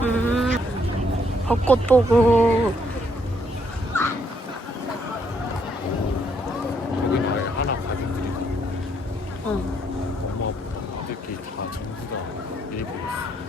음, 벚꽃 보고 여기는 아예 하나 가족들이 다 응. 엄마 아빠 아들끼리 다 전부 다 일본 있어.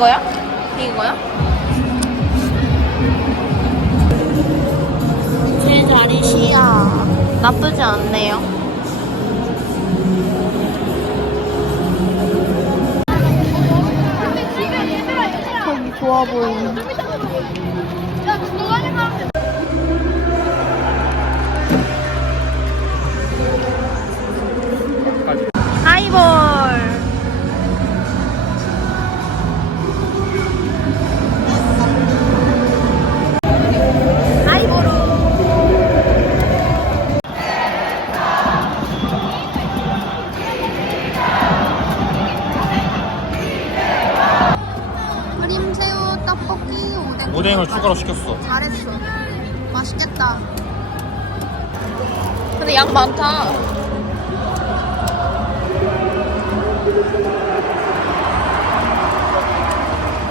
이거야? 이거야? 제자리 시야 나쁘지 않네요. 좋아 보이네. 하이볼. 추가로 시켰어. 잘했어. 맛있겠다. 근데 양 많다.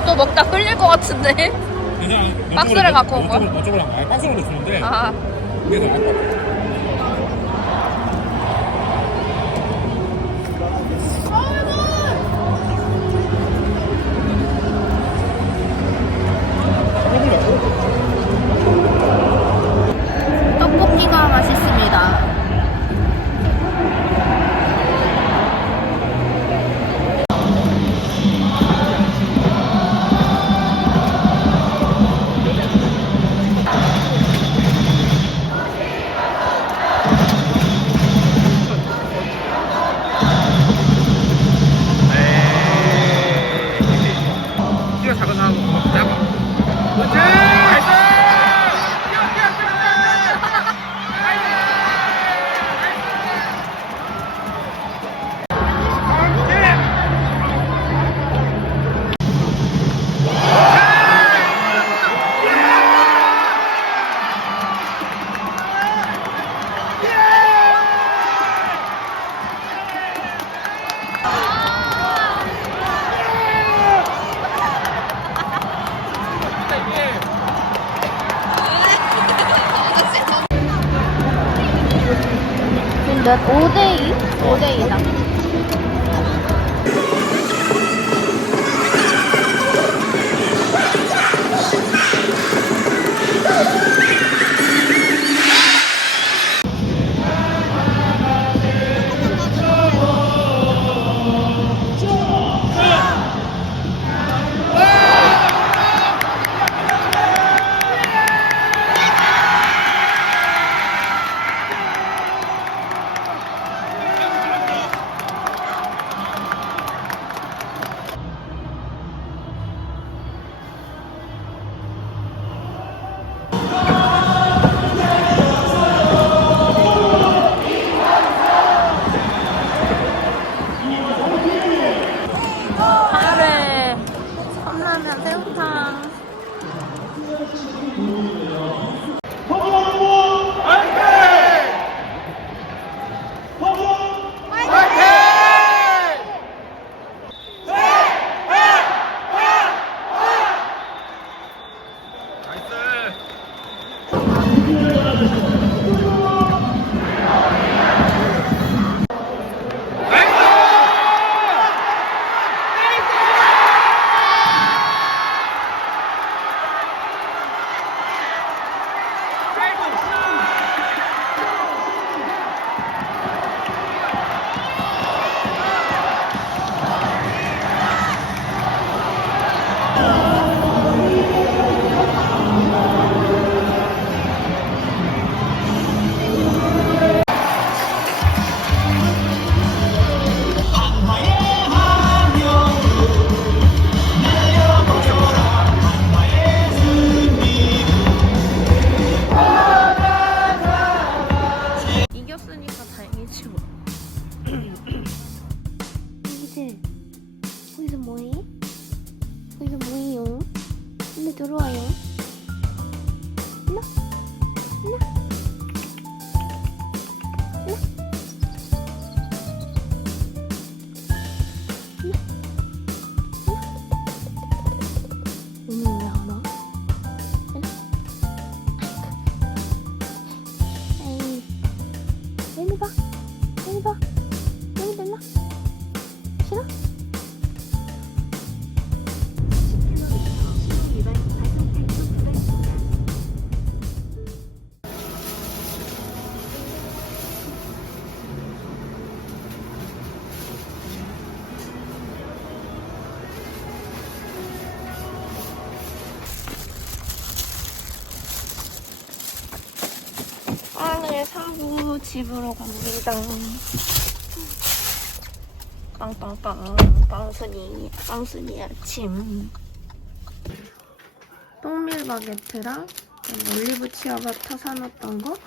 또 먹다 끌릴 것 같은데? 그냥 박스를 갖고 온 거야? 아니 박스로도 주는데 아, 얘도 안 봐. 근데 5대2? 5대2다. 집으로 갑니다. 빵빵빵 빵순이 빵순이 아침. 똥밀 바게트랑 올리브 치아바타 사놨던 거,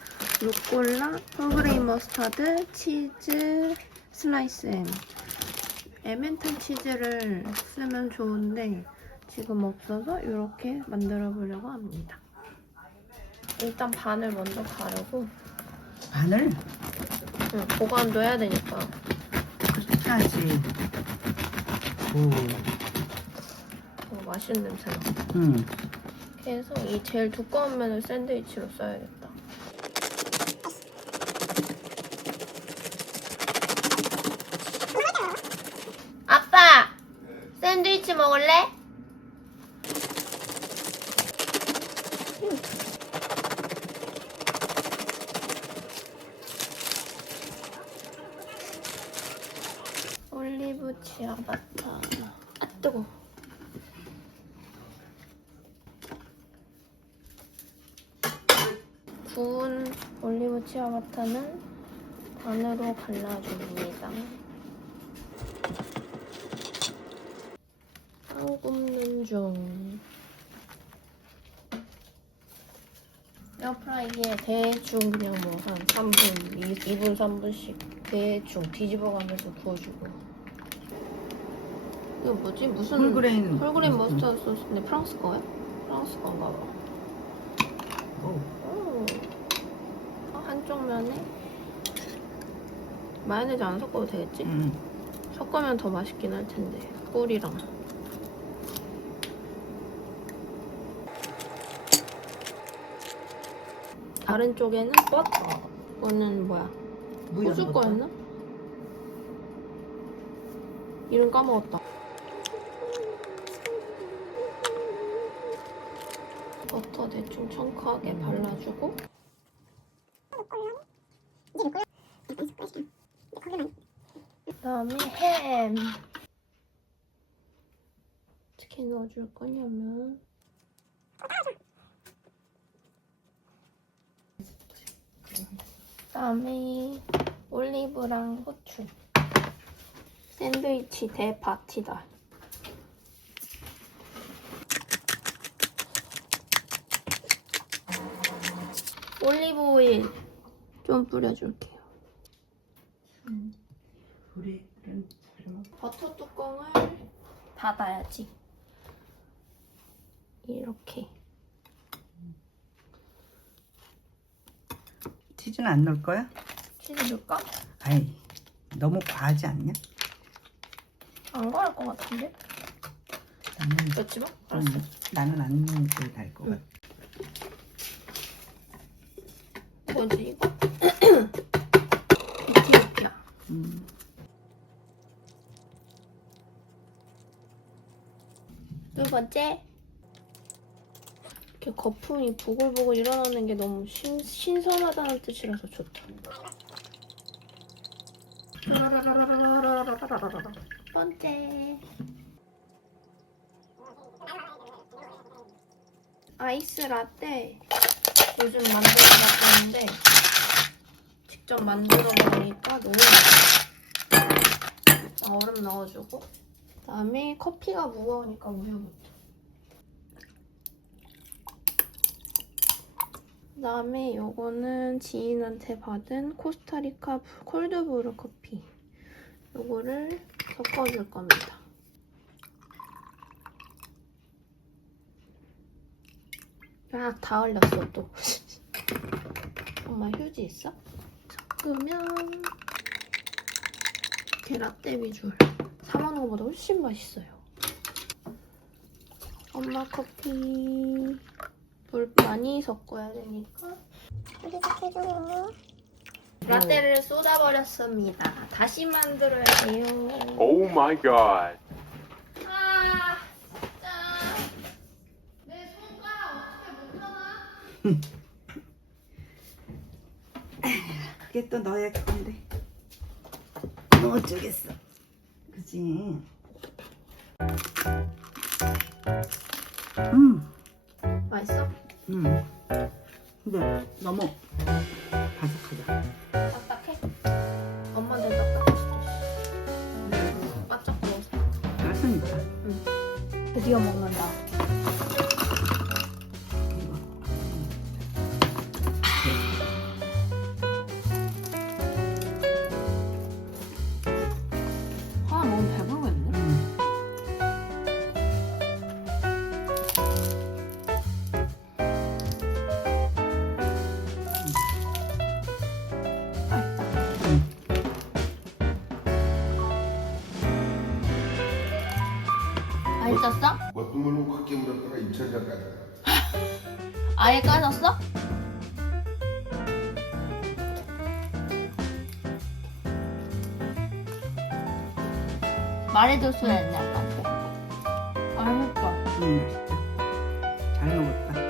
루꼴라, 홀그레인 머스타드, 치즈, 슬라이스 햄. 에멘탈 치즈를 쓰면 좋은데 지금 없어서 이렇게 만들어 보려고 합니다. 일단 반을 먼저 가르고 마늘? 응, 보관도 해야 되니까 그렇게 해야지. 오, 어, 맛있는 냄새 나. 응. 이렇게 해서 이 제일 두꺼운 면을 샌드위치로 써야겠다. 아빠! 샌드위치 먹을래? 올리브 치아바타. 아, 뜨거. 구운 올리브 치아바타는 반으로 갈라줍니다. 빵 굽는 중. 에어프라이기에 대충 그냥 뭐 한 3분, 2분, 3분씩 대충 뒤집어가면서 구워주고. 이거 뭐지? 무슨 홀그레인. 홀그레인 머스타드 소스인데 프랑스 거야? 프랑스 건가 봐. 오, 오. 어, 한쪽 면에 마요네즈 안 섞어도 되겠지? 응. 섞으면 더 맛있긴 할 텐데 꿀이랑 다른 쪽에는 버터 이거는 뭐야? 호주 거였나? 이름 까먹었다 버터 대충 청크하게 발라주고 그다음에 햄 어떻게 넣어줄 거냐면. 그다음에 올리브랑 후추. 샌드위치 대파티다. 올리브 오일 좀 뿌려줄게요. 사람. 버터 뚜껑을 닫아야지. 이렇게. 치즈는 안 넣을 거야? 치즈 넣을까? 아이, 너무 과하지 않냐? 안 가할 것 같은데? 나는, 넣지마? 응, 알았어. 나는 안 넣는 게 나을 것 응. 같아. 뭐지 이거? 이티오피아. 음. 두 번째. 이렇게 거품이 부글부글 일어나는 게 너무 신, 신선하다는 뜻이라서 좋다. 첫 번째. 아이스 라떼 요즘 만들어 봤는데 직접 만들어 먹으니까 너무 맛있어. 얼음 넣어주고 그다음에 커피가 무거우니까 우유부터. 그다음에 요거는 지인한테 받은 코스타리카 브- 콜드브루 커피. 요거를 섞어줄 겁니다. 아, 다 흘렸어 또. 엄마 휴지 있어? 섞으면 이렇게 라떼 비주얼. 사 먹는 것보다 훨씬 맛있어요. 엄마 커피 물 많이 섞어야 되니까 우리 착해주고. 라떼를 쏟아버렸습니다. 다시 만들어야 돼요. Oh my god. 아, 진짜. 내 손가락 어떻게 못 하나? 그게 또 너의 건데. 뭐 어쩌겠어. 그지? 음, 맛있어? 음. 근데 너무 바삭하다. 딱딱해? 엄마도 딱딱할 수도 있어. 바짝 구워서. 맛있으니까. 드디어 먹는다. 있었어? 어떤 걸로 확 깨물었다가 입천장 까다가 아예 까졌어? 말해줬어야 했네 아까. 맛있다. 음, 맛있다. 잘 먹었다.